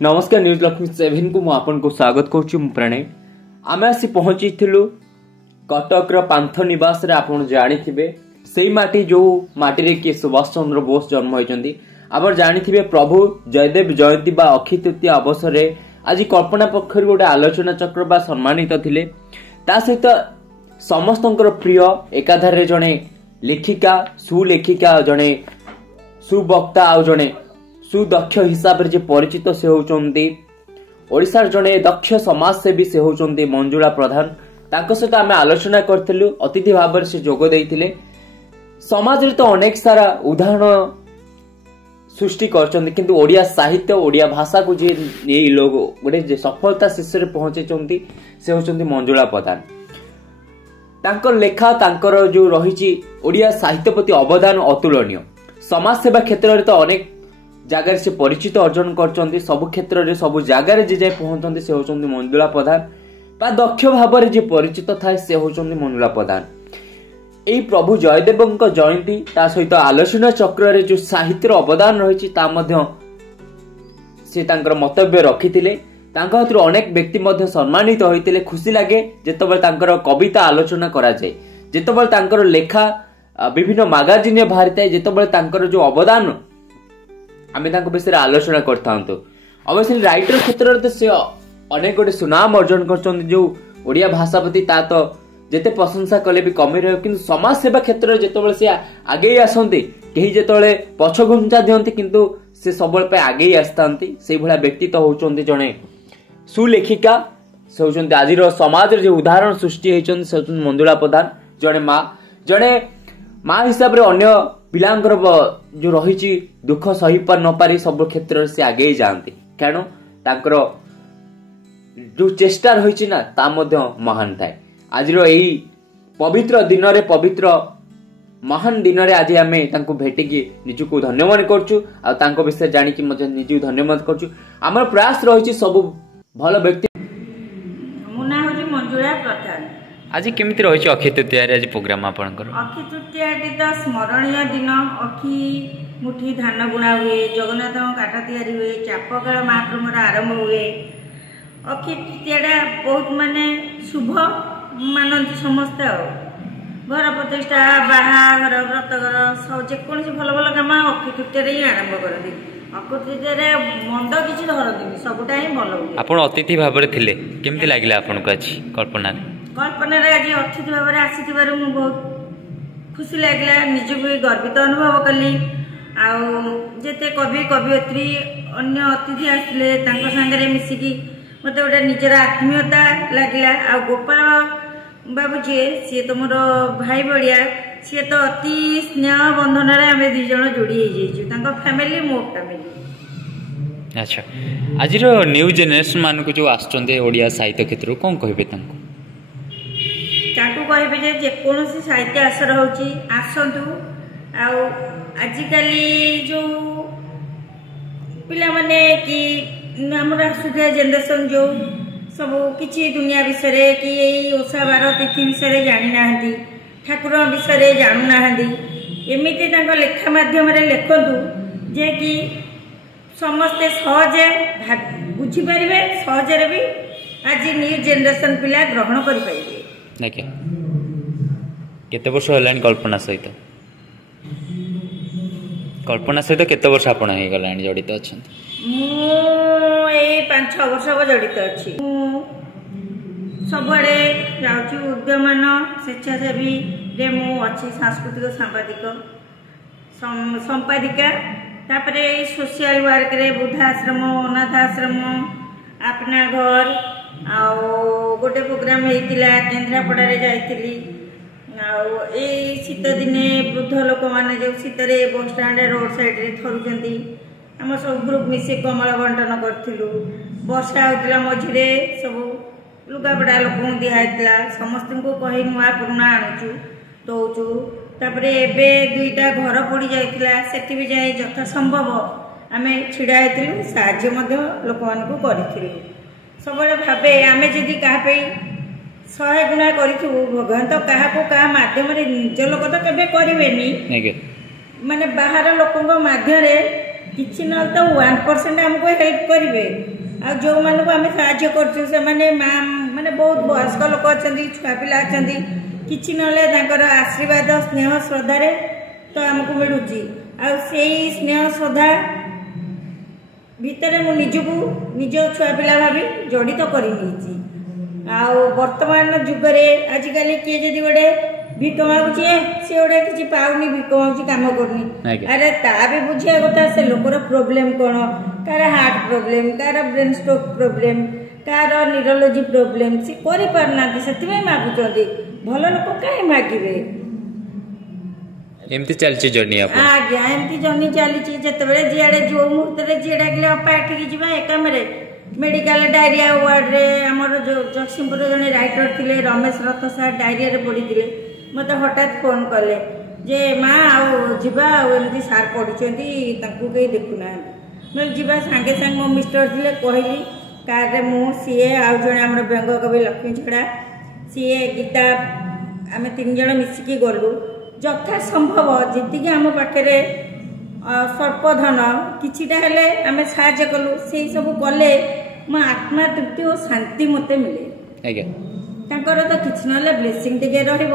नमस्कार न्यूज लक्ष्मी 7 को आपको स्वागत करुच्ची प्रणय आम आसी पहुंची कटक पांथ निवास रे आप जानी से माटी जो माटी रे किए सुभाष चंद्र बोस जन्म होती आप जानी प्रभु जयदेव जयंती बा अक्षय तृतीया अवसर रे आज कल्पना पक्षर गोटे आलोचना चक्र बा सम्मानित थिले ता सहित समस्त प्रिय एकाधारे जड़े लेखिका सुलेखिका जड़े सुवक्ता आ जड़े सुदक्ष हिसाब से परिचित से होचंती ओडिशार जड़े दक्ष समाजसेवी से होचंती मंजुला प्रधान तांको सहित आमे आलोचना करथिलु अतिथि भाव से जोग देइथिले समाज रे तो अनेक सारा उदाहरण सृष्टि करचंती किंतु ओडिया साहित्य ओडिया भाषा को जे लोग गोटे सफलता शीर्ष रे पहुंचेचंती से होचंती मंजुला प्रधान तांकर लेखा तांकर जो रहिची ओडिया साहित्य प्रति अवदान अतुलनीय समाज सेवा क्षेत्र रे तो अनेक जगार से परिचित अर्जन कर सब क्षेत्र में सब जगार जे जाए पहुंचती से होचंती मंजुला प्रधान बा दक्ष भाव में जे परिचित थाए से होचंती मंजुला प्रधान एई प्रभु जयदेव जयंती ता सहित आलोचना चक्र रे जो साहित्य अवदान रही से तांकर मतव्य रखिथिले तांका हतुर अनेक व्यक्ति मध्य सम्मानित होइतिले खुशी लागे जेतबेले तांकर कविता आलोचना करा जाए जेतबेले तांकर लेखा विभिन्न मैगजीन बाहरी थाए जेतबेले तांकर जो अवदान आमे तांको विषय आलोचना करता अवश्य राइटर क्षेत्र में तो से अनेक गोटे सुनाम अर्जन कर जो ओडिया भाषा प्रति ता तो जेते प्रशंसा कले भी कमी रहे किंतु समाज सेवा क्षेत्र में जितेबाला से आगे आसते कहीं जिते पछ घुंचा दिखती किंतु से सब आगे आसता से भाया व्यक्ति तो होचंती जड़े सुलेखिका से होचंती आज समाज जो उदाहरण सृष्टि होती से होचंती मंजुला प्रधान जड़े माँ हिसाब से अन्य पिलांकर जो रही दुख सही पार न पारी सब क्षेत्र से आगे जाती कारण तांकर जो चेष्टा रही ना ता महान थाए आज यही पवित्र दिन रे पवित्र महान दिन रे आज आमे तांको भेटिकी निजको धन्यवाद करछु आ तांको विषय जानी कि मजे निजु धन्यवाद करछु हमर प्रयास रही सब भल व्यक्ति मुना होजी मंजुला प्रधान आज केमिति रही अक्षय तृतीया आज प्रोग्राम आपनकर अक्षय तृतीया तो स्मरणीय दिन अखि मुठी धान बुणा हुए जगन्नाथ काठ तैयारी हुए चापकाल महाप्रभुर आरंभ हुए अक्षय तृतीया बहुत माने शुभ मानती समस्ते घर प्रतिष्ठा बाहाघर व्रतघर सब जेकोसी भल भल कम अक्षय तृतीया ही आरंभ करती अक्षय तृतीया मंद किसी धरती सबुटा ही भल हुए आपण अतिथि भाव में थिले केमिति लागिला आपनको आज कल्पना आज अतिथि भाव में आसी बहुत खुशी लगे निजको गर्वित अनुभव कली आते कवि कवियत्री अन्य अतिथि आसते सागरे मिसिकी मत गोटे निजर आत्मीयता लगे आ गोपाल बाबू जी सी तो मोर भाई भाया सी तो अति स्नेह बंधन आम दिज जोड़ी हो फैमिली मो फैमिली। अच्छा आज न्यू जेनेरेशन मान को जो आडिया साहित्य क्षेत्र कौन कहे कहे जेकोसी साहित्य आसर होसतु आजिकल जो पिला माने कि आमर आसुवा जेनेरेशन जो सब किसी दुनिया विषय कि ओषा बार तिथि विषय जानी ना ठाकुर विषय जानू ना एमती लेखा मध्यम लिखतु जे कि समस्ते सहजे बुझीपर सहजरे भी आज न्यू जेनेरेशन पिला ग्रहण करें केते वर्ष होलानी कल्पना सहित केते वर्ष आपण हे गलानी जड़ित अछंती मु 5-6 वर्ष जड़ित अच्छी सबुआड़े जाऊँ उद्यमान स्वेच्छासेवी रे मु अच्छी सांस्कृतिक सांबादिक संपादिका तापरे सोशल वर्क रे वृद्धाश्रम अनाथ आश्रम अपना घर गोटे प्रोग्राम होता केन्द्रापड़ा जाइली शीत दिने वृद्ध लोक मैंने जो शीत बस स्टाण्ड रोड साइड थरुंट आम सब ग्रुप मिसे कमल बंटन करूँ वर्षा होता मझे सब लुगापड़ा लोक दिखाई समस्त को कही नुआ पुराणा आणुचु दौचु तापर एवं 2टा घर पड़ जाता से भी जाए यथासंभव आम छिड़ा होती साज्य लोक मान करूँ सब भावे आम जदि क्या 100 गुणा करूँ भगवान तो क्या मध्यम निज लोक तो केवे करेनि माने बाहर लोक मध्य କିଛି ନହେଲେ ତ 1% ଆମକୁ ହେଲ୍ପ କରିବେ। ଆଉ ଯେଉଁମାନଙ୍କୁ ଆମେ ସାହାଯ୍ୟ କରୁଛୁ ସେମାନେ ମା ମାନେ ବହୁତ ବୟସ୍କ ଲୋକ ଅଛନ୍ତି, ଛୁଆ ପିଲା ଅଛନ୍ତି, କିଛି ନହେଲେ ତାଙ୍କର ଆଶୀର୍ବାଦ ସ୍ନେହ ଶ୍ରଦ୍ଧାରେ ତ ଆମକୁ ମିଳୁଛି। ଆଉ ସେଇ ସ୍ନେହ ଶ୍ରଦ୍ଧା ଭିତରେ ମୁଁ ନିଜକୁ ନିଜ ଛୁଆ ପିଲା ଭାବି ଜଡ଼ିତ କରିନେଇଛି। ଆଉ ବର୍ତ୍ତମାନ ଯୁଗରେ ଆଜିକାଲି କିଏ ଯଦି ଗୋଟେ ଭିକ ମାଗୁଛି, ସେ ଗୋଟେ କିଛି ପାଉନି, ଭିକ ମାଗୁଛି, କାମ କରୁନି, ଆରେ ତା ବି ବୁଝିବା କଥା ସେ ଲୋକର ପ୍ରୋବ୍ଲେମ କ'ଣ। କାହାର ହାର୍ଟ ପ୍ରୋବ୍ଲେମ, କାହାର ବ୍ରେନ୍ ଷ୍ଟ୍ରୋକ୍ ପ୍ରୋବ୍ଲେମ, କାହାର ନ୍ୟୁରୋଲୋଜି ପ୍ରୋବ୍ଲେମ, ସେ କରିପାରୁନାହାନ୍ତି ସେଥିପାଇଁ ମାଗୁଛନ୍ତି। ଭଲ ଲୋକ କାହିଁ ମାଗିବେ? ଏମିତି ଚାଲିଛି ଜର୍ଣ୍ଣି ଆପଣ? ଆଜ୍ଞା, ଏମିତି ଜର୍ଣ୍ଣି ଚାଲିଛି। ଯେତେବେଳେ ଯିଆଡ଼େ ଯେଉଁ ମୁହୂର୍ତ୍ତରେ ଯିଏ ଡାକିଲେ ଅପା ଏଠିକି ଯିବା ଏକାମରେ ମେଡ଼ିକାଲ ଡାଇରିଆ ୱାର୍ଡ଼ରେ ଆମର ଯେଉଁ ଜଗତସିଂହପୁର ଜଣେ ରାଇଟର ଥିଲେ ରମେଶ ରଥ ସାର୍ ଡାଇରିଆରେ ପଡ଼ିଥିଲେ, ମୋତେ ହଠାତ୍ ଫୋନ୍ କଲେ ଯେ ମା ଆଉ ଯିବା, ଆଉ ଏମିତି ସାର୍ ପଡ଼ିଛନ୍ତି ତାଙ୍କୁ କେହି ଦେଖୁନାହାନ୍ତି। ମୁଁ ଯିବା। ସାଙ୍ଗେ ସାଙ୍ଗେ ମୋ ମିଷ୍ଟର ଥିଲେ, କହିଲି କାରରେ ମୁଁ, ସିଏ, ଆଉ ଜଣେ ଆମର ବ୍ୟଙ୍ଗ କବି ଲକ୍ଷ୍ମୀ ଛଡ଼ା, ସିଏ, ଗୀତା, ଆମେ 3 ଜଣ ମିଶିକି ଗଲୁ। ଯଥା ସମ୍ଭବ ଯେତିକି ଆମ ପାଖରେ ସ୍ୱଳ୍ପ ଧନ କିଛିଟା ହେଲେ ଆମେ ସାହାଯ୍ୟ କଲୁ। ସେଇ ସବୁ କଲେ ମୋ ଆତ୍ମା ତୃପ୍ତି ଓ ଶାନ୍ତି ମୋତେ ମିଳେ। ଆଜ୍ଞା, ତାଙ୍କର ତ କିଛି ନହେଲେ ବ୍ଲେସିଂ ଟିକେ ରହିବ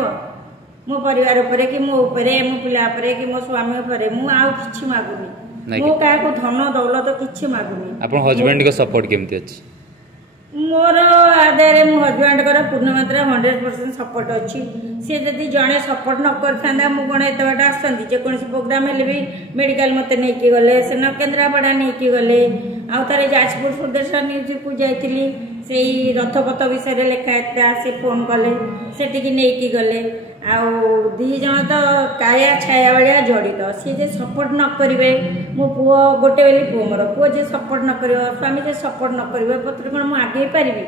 ମୋ ପରିବାର ଉପରେ, କି ମୋ ଉପରେ, ମୋ ପିଲା ଉପରେ, କି ମୋ ସ୍ୱାମୀ ଉପରେ। ମୁଁ ଆଉ କିଛି ମାଗୁନି, ମୁଁ କାହାକୁ ଧନ ଦୌଲତ କିଛି ମାଗୁନି। ଆପଣ ହଜବେଣ୍ଡଙ୍କ ସପୋର୍ଟ କେମିତି ଅଛି? ମୋର ଆଦାୟରେ ମୋ ହଜବେଣ୍ଡଙ୍କର ପୂର୍ଣ୍ଣ ମାତ୍ରା 100% ସପୋର୍ଟ ଅଛି। ସିଏ ଯଦି ଜଣେ ସପୋର୍ଟ ନ କରିଥାନ୍ତା ମୁଁ କ'ଣ ଏତେ ବାଟ ଆସନ୍ତି? ଯେକୌଣସି ପ୍ରୋଗ୍ରାମ ହେଲେ ବି ମେଡ଼ିକାଲ ମୋତେ ନେଇକି ଗଲେ, ସେନ କେନ୍ଦ୍ରାପଡ଼ା ନେଇକି ଗଲେ। ଆଉ ଥରେ ଯାଜପୁର ସୁଦର୍ଶନ ନ୍ୟୁଜକୁ ଯାଇଥିଲି, ସେଇ ରଥପଥ ବିଷୟରେ ଲେଖା ହେଇଥିଲା, ସେ ଫୋନ୍ କଲେ, ସେଠିକି ନେଇକି ଗଲେ। ଆଉ 2 ଜଣ ତ କାଳିଆ ଛାୟା ଭଳିଆ ଜଡ଼ିତ। ସିଏ ଯେ ସପୋର୍ଟ ନ କରିବେ, ମୋ ପୁଅ ଗୋଟେ ବୋଲି ପୁଅ, ମୋର ପୁଅ ଯେ ସପୋର୍ଟ ନ କରିବ, ସ୍ୱାମୀ ଯେ ସପୋର୍ଟ ନ କରିବ, ପତ୍ରରେ କ'ଣ ମୁଁ ଆଗେଇ ପାରିବି?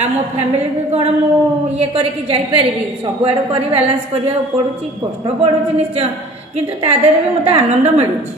ଆଉ ମୋ ଫ୍ୟାମିଲିକୁ କ'ଣ ମୁଁ ଇଏ କରିକି ଯାଇପାରିବି? ସବୁଆଡ଼ୁ କରି ବାଲାନ୍ସ କରିବାକୁ ପଡ଼ୁଛି, କଷ୍ଟ ପଡ଼ୁଛି ନିଶ୍ଚୟ, କିନ୍ତୁ ତା ଦେହରେ ବି ମୋତେ ଆନନ୍ଦ ମିଳୁଛି।